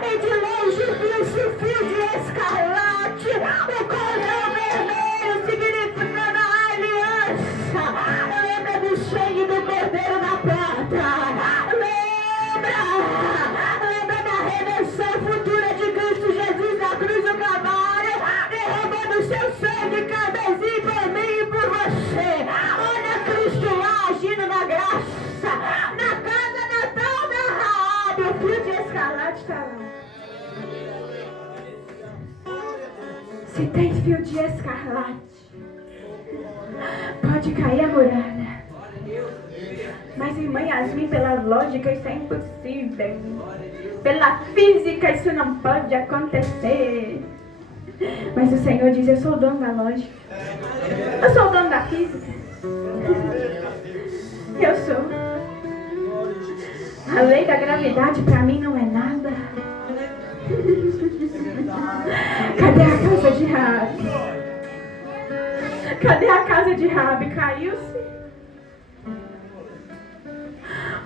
E de longe viu-se o fio de escarlate, o cordão vermelho significando a aliança. Lembra do sangue do cordeiro na porta? Lembra da redenção futura de Cristo Jesus na cruz do Calvário, derramando seu sangue carmesim por mim e por você. Olha Cristo lá agindo na graça, na casa natal da Raabe. O fio de escarlate está lá. Se tem fio de escarlate, pode cair a muralha. Mas, irmã Yasmin, pela lógica isso é impossível. Pela física isso não pode acontecer. Mas o Senhor diz: eu sou o dono da lógica. Eu sou o dono da física. Eu sou. A lei da gravidade para mim não é nada. Cadê a casa de Raabe? Cadê a casa de Raabe? Caiu-se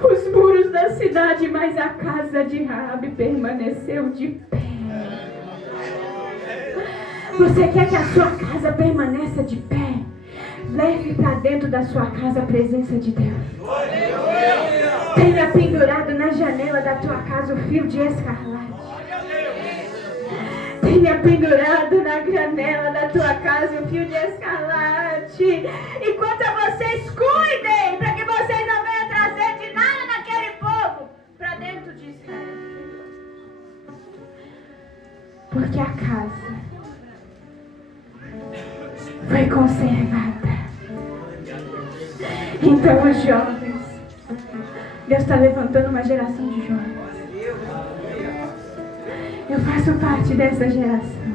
os muros da cidade, mas a casa de Raabe permaneceu de pé. Você quer que a sua casa permaneça de pé? Leve para dentro da sua casa a presença de Deus. Tenha pendurado na janela da tua casa o fio de escarlate. Tenha pendurado na janela da tua casa o fio de escarlate. Enquanto vocês cuidem, para que vocês não venham trazer de nada naquele povo para dentro de Israel. Porque a casa foi conservada. Então os jovens, Deus está levantando uma geração de jovens. Eu faço parte dessa geração.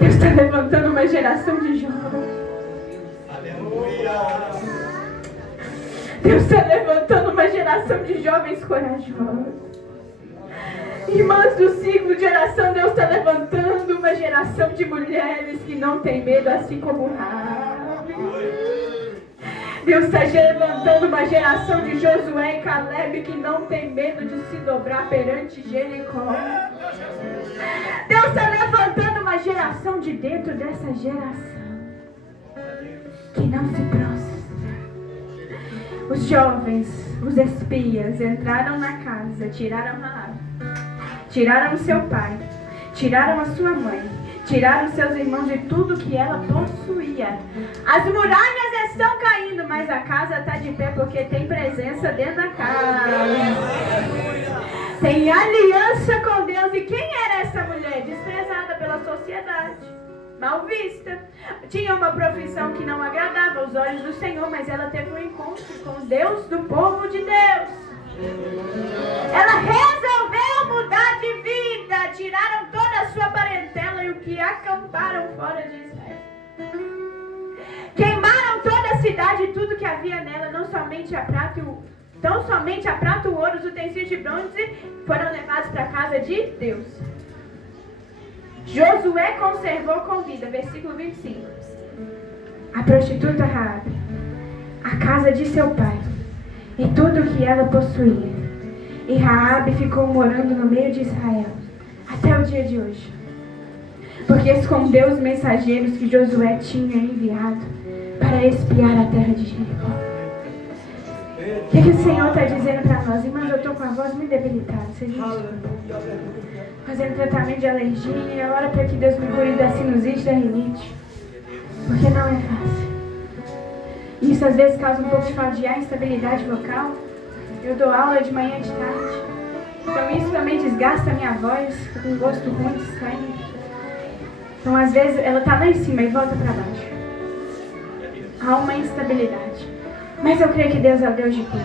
Deus está levantando uma geração de jovens. Deus está levantando uma geração de jovens corajosos. Irmãs do ciclo de geração, Deus está levantando uma geração de mulheres que não tem medo, assim como Raabe. Deus está levantando uma geração de Josué e Caleb que não tem medo de se dobrar perante Jericó. Deus está levantando uma geração de dentro dessa geração que não se prostra. Os jovens, os espias, entraram na casa, tiraram Raabe. Tiraram o seu pai, tiraram a sua mãe, tiraram seus irmãos de tudo que ela possuía. As muralhas estão caindo, mas a casa está de pé porque tem presença dentro da casa. Tem aliança com Deus. E quem era essa mulher? Desprezada pela sociedade, mal vista. Tinha uma profissão que não agradava aos olhos do Senhor, mas ela teve um encontro com o Deus do povo de Deus. Ela resolveu mudar de vida. Tiraram toda a sua parentela e o que acamparam fora de Israel. Queimaram toda a cidade e tudo que havia nela, não somente a prata e o ouro, os utensílios de bronze foram levados para a casa de Deus. Josué conservou com vida, versículo 25. A prostituta Raabe, a casa de seu pai e tudo o que ela possuía. E Raabe ficou morando no meio de Israel até o dia de hoje, porque escondeu os mensageiros que Josué tinha enviado para espiar a terra de Jericó. O que o Senhor está dizendo para nós? Irmãos, eu estou com a voz muito debilitada. Vocês fazendo tratamento de alergia, ora para que Deus me cure da sinusite, da rinite, porque não é fácil. Isso às vezes causa um pouco de falta de ar, instabilidade vocal. Eu dou aula de manhã e de tarde. Então isso também desgasta a minha voz, fica com um gosto ruim, estranho. Então às vezes ela está lá em cima e volta para baixo. Há uma instabilidade. Mas eu creio que Deus é o Deus de cura.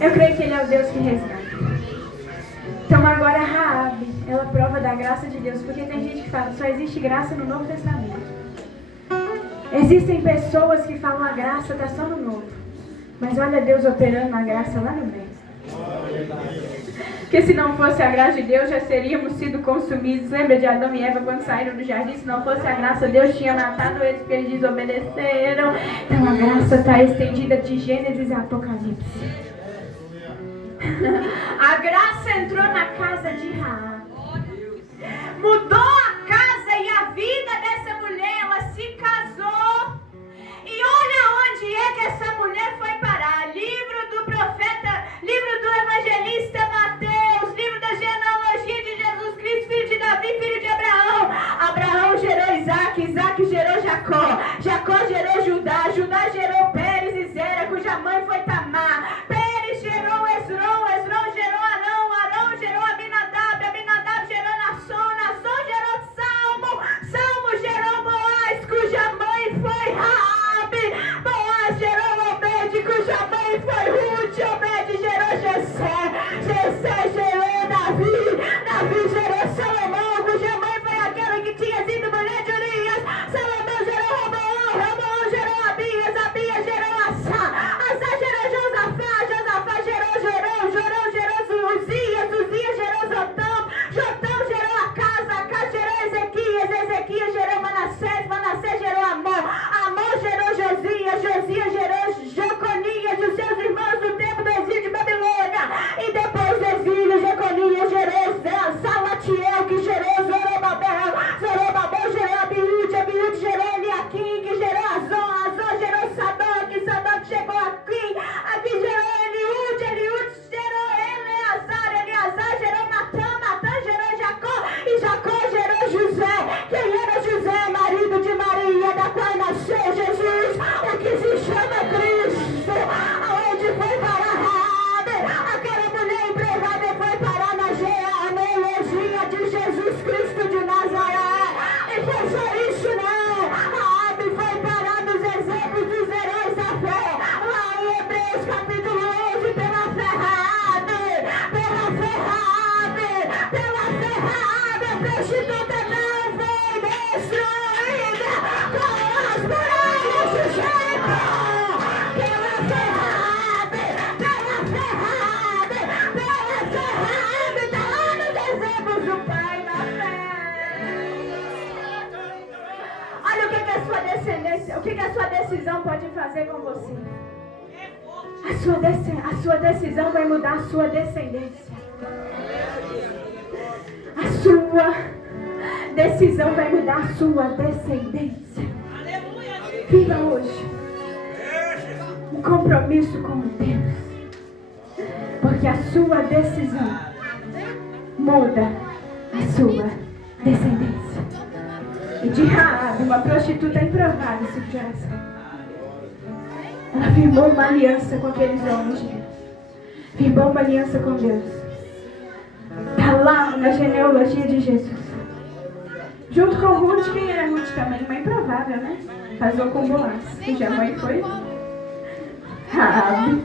Eu creio que Ele é o Deus que resgata. Então agora Raabe, ela prova da graça de Deus. Porque tem gente que fala, só existe graça no Novo Testamento. Existem pessoas que falam a graça está só no Novo. Mas olha Deus operando na graça lá no meio. Porque se não fosse a graça de Deus, já seríamos sido consumidos. Lembra de Adão e Eva quando saíram do jardim? Se não fosse a graça, Deus tinha matado eles porque eles desobedeceram. Então a graça está estendida de Gênesis a Apocalipse. A graça entrou na casa de Raabe. Mudou a casa e a vida dessa mulher. Ela se casou. E olha onde é que essa mulher foi parar. Livro do profeta, livro do evangelista Mateus, livro da genealogia de Jesus Cristo, filho de Davi, filho de Abraão. Abraão gerou Isaac, Isaac gerou Jacó, Jacó gerou Judá, Judá gerou Pérez e Zera, cuja mãe foi Tamar. Pérez gerou Esrom, Esrom gerou Arão, Arão gerou Aminadab, prostituta não foi destruída com as muralhas de Jericó. Pela Ferrabe, tá lá nos exemplos do Pai na fé. Olha o que a sua descendência, o que a sua decisão pode fazer com você. A sua decisão vai mudar a sua descendência. A sua decisão vai mudar a sua descendência. Viva hoje um compromisso com Deus, porque a sua decisão muda a sua descendência. E de Raabe, uma prostituta improvável, esse geração, ela firmou uma aliança com aqueles homens de Deus. Firmou uma aliança com Deus. Está lá na genealogia de Jesus. Junto com Ruth, quem era Ruth também? Uma improvável, né? Casou com Boaz, cuja mãe foi Raabe.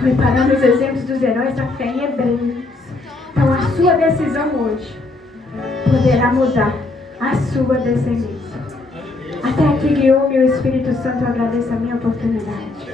Foi parando os exemplos dos heróis da fé em Hebreus. Então a sua decisão hoje poderá mudar a sua descendência. Até aqui, guiou-me o Espírito Santo, eu agradeço a minha oportunidade.